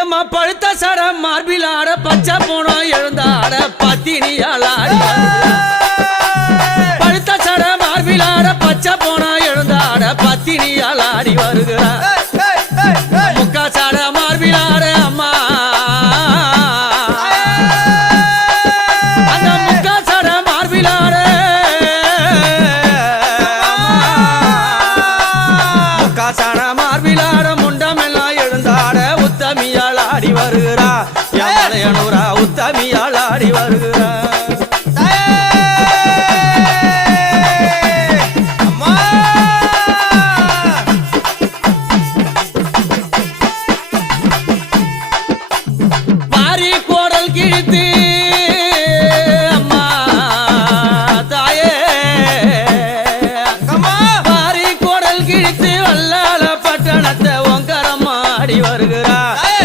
எம்மா பழுத்த சட மார்பில் ஆட பச்சை போனோம் எழுந்தாட பத்தினியால் ஆடி பழுத்த சட மார்பில் ஆட பச்சை போனோம் எழுந்தாட பத்தினியால் ஆடி யானையனூரா உத்தமியால்